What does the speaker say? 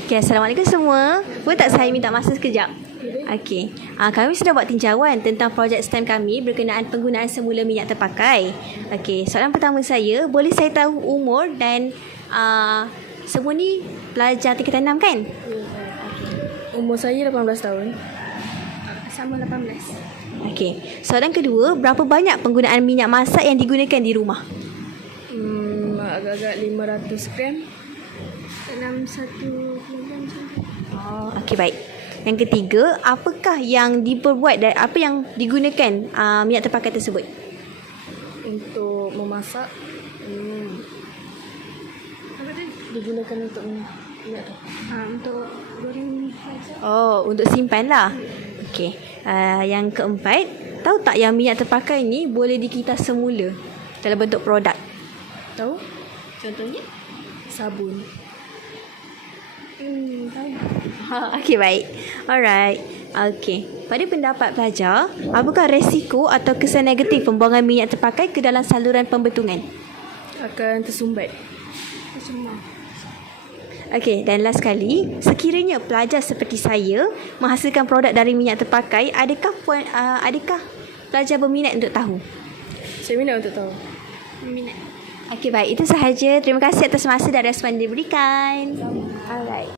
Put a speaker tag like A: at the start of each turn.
A: Okay, Assalamualaikum semua. Boleh tak saya minta masa sekejap? Okey. Kami sudah buat tinjauan tentang projek STEM kami berkenaan penggunaan semula minyak terpakai. Okey, soalan pertama saya, boleh saya tahu umur dan semua ni pelajar tingkatan 6 kan?
B: Umur saya 18 tahun.
A: Sama 18. Okey. Soalan kedua, berapa banyak penggunaan minyak masak yang digunakan di rumah?
B: Agak-agak 500 gram.
A: Dalam 1 kilogram macam tu. Okey, baik. Yang ketiga, apakah yang diperbuat dan apa yang digunakan minyak terpakai tersebut?
B: Untuk memasak.
A: Apa tu?
B: Digunakan untuk minyak tu.
A: Untuk goreng untuk simpan lah. Okey. Yang keempat, tahu tak yang minyak terpakai ni boleh dikitas semula dalam bentuk produk?
B: Tahu?
A: Contohnya?
B: Sabun.
A: Tahu. Okey, baik. Alright. Okey. Pada pendapat pelajar, apakah resiko atau kesan negatif pembuangan minyak terpakai ke dalam saluran pembetungan?
B: Akan tersumbat.
A: Okey, dan last sekali, sekiranya pelajar seperti saya menghasilkan produk dari minyak terpakai, adakah pelajar berminat untuk tahu?
B: Saya minat untuk tahu.
A: Minat. Okey, baik. Itu sahaja. Terima kasih atas masa dan respon yang diberikan. Alright.